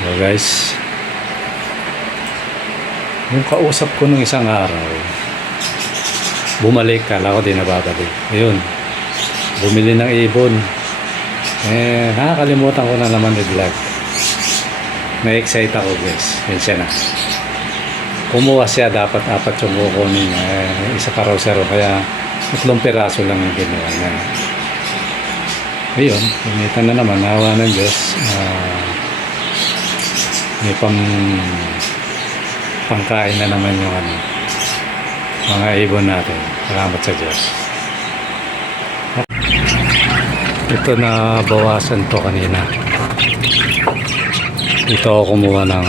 So guys, yung kausap ko nung isang araw, bumalik, kala ko di nababalik. Ayun, bumili ng ibon. Nakakalimutan ko na naman i-vlog. Na-excite ako guys. Yan siya na. Kumuha siya, dapat 4 yung kukunin niya. Isa pa raw zero, kaya 3 piraso lang yung ginawa niya. Ayun, pumitan na naman, nawa ng Diyos. May pangkain na naman yung mga ibon natin. Salamat sa Diyos. Ito na bawasan to kanina. Ito ako kumuha ng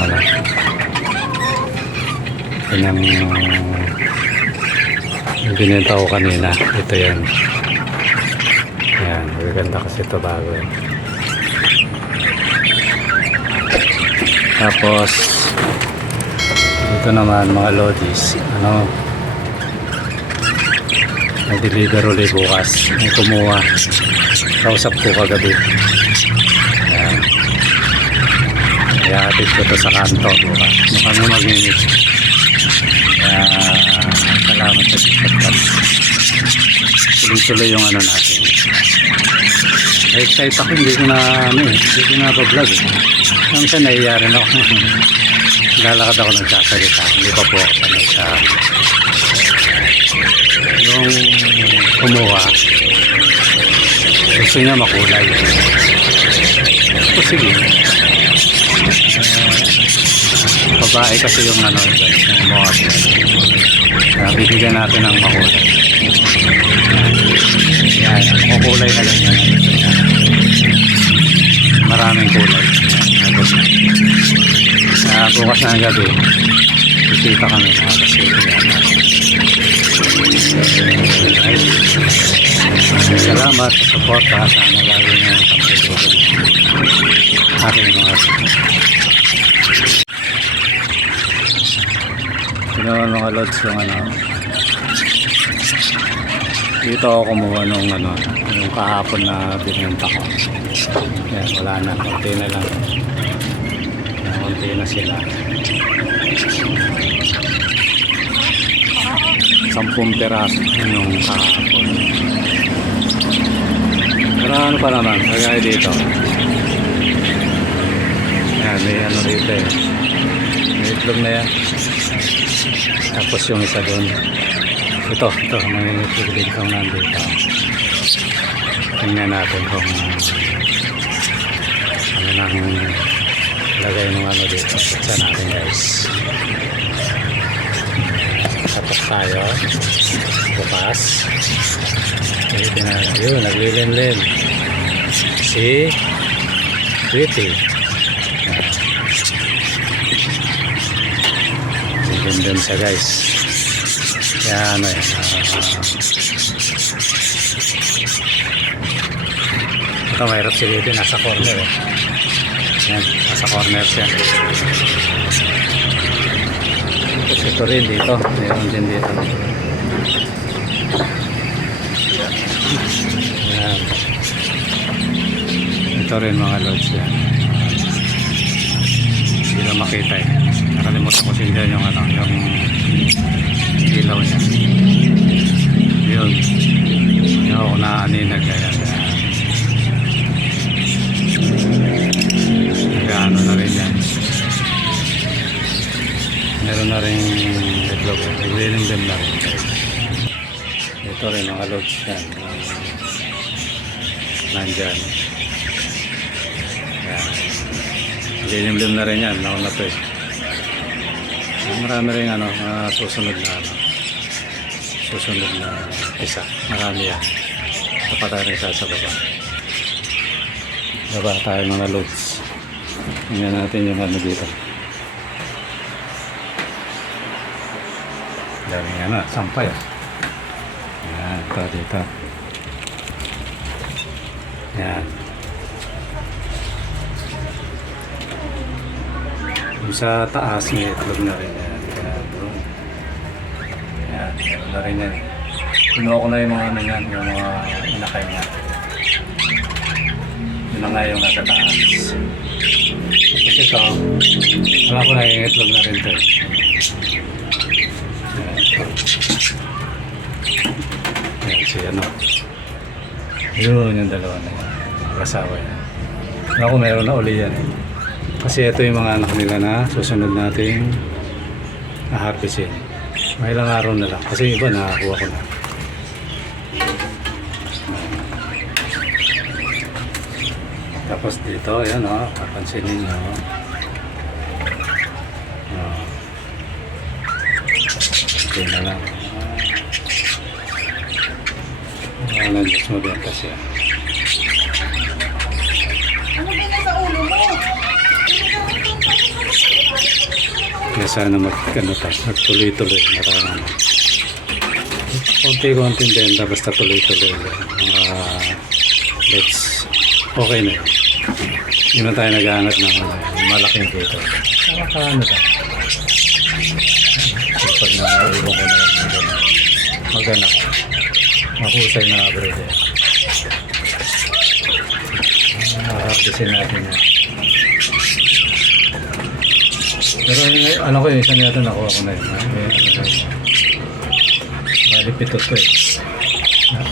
yung binenta ko kanina. Ito yan. Yan, magaganda kasi ito bago. Tapos ito naman mga lodis, may deliver ulit bukas. May kumuha, kausap ko kagabi. Ayan, ihatid ko ito sa kanto bukas. Mukhang mag-init. Kaya salamat sa pagkat tuloy-tuloy yung natin. Excited ako, hindi ko na pa-vlog minsan naiya rin ako. Lalakad ako nagsasalita, hindi pa po ako sanay sa yung kumuha. Gusto niya makulay. So sige, babae kasi yung yung kumuha. Bibigyan natin ng makulay. Yan, makulay na ganyan. Maraming kulay. Bukas na ang gabi, bisita kami mga kasito. Salamat sa support. Sana lagi nyo pagkatuloy aking mga sinawa mga lods yung dito ako kumuha nung yung kahapon na binenta ko. Yan, wala na, konti na lang. Konti na sila. 10 peraso yung kahapon. Pero pa naman, kagaya dito. Yan, may dito eh. May itlog na yan. Tapos yung isa doon. Ito, may itlog dito nandito. Tingnan natin kung nang lagay ng dito. Pagsa natin guys. Tapos tayo. Bukas. Yun, naglilim-lim. Si Pretty. Lilim-lim siya guys. Yan ito mahirap si Pretty. Nasa corner eh. Yan, nasa corner siya. Tapos ito rin dito. Mayroon din dito. Yan. Ito rin mga lods yan. Hindi na makita eh. Nakalimutan ko sindihan yung yung ilaw niya. Yun. Yung ako naaninag kaya. Nag-ano na rin yan. Meron na rin itlog. Naglilim-lim na rin. Ito rin mga lods yan. Nandyan. Yan. Naglilim-lim na rin yan. Nauna to eh. Marami rin susunod na isa. Marami yan. Kapatay rin sa baba. Baba tayo mga lods. Tingnan natin yung dito. Daming sampay. Yan, ito dito. Yan. Yung sa taas may itlog na rin yan. Yan, meron na rin yan. Pinuha ko na yung mga yan, yung mga inakay niya. Yun na nga yung nasa taas. Tapos ito. Alam ko nangingitlog na rin ito. Ayan, si ano. Yun yung dalawa na yan. Kasawa yan. Alam ko meron na uli yan eh. Kasi ito yung mga anak nila na susunod nating haharvestin. May ilang araw na lang. Kasi iba nakakuha ko na. Tapos dito, ayan o, papansinin nyo. Okay na lang. Wala, Diyos mo din kasi. Ano ba na sa ulo mo? Kaya sana magtuloy-tuloy. Marami. Konti-konting benta, basta tuloy-tuloy. Okay na yun. Hindi na tayo naghahanap ng malaking dito. Nakakaano tayo. Pag naiwan ko na yun, maganak. Mahusay na brother. Harvestin natin yan. Pero ano ko yung isa nito nakuha ko na yun. Bali pitot ko eh.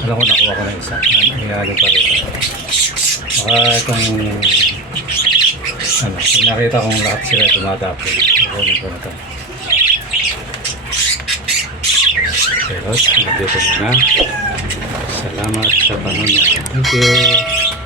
Alam ko nakuha ko na isa. Nangyari pa rin. Baka itong pag nakita kong lahat sila tumatapos. Kukunin ko na ito. Pero dito muna. Salamat sa panonood. Thank you.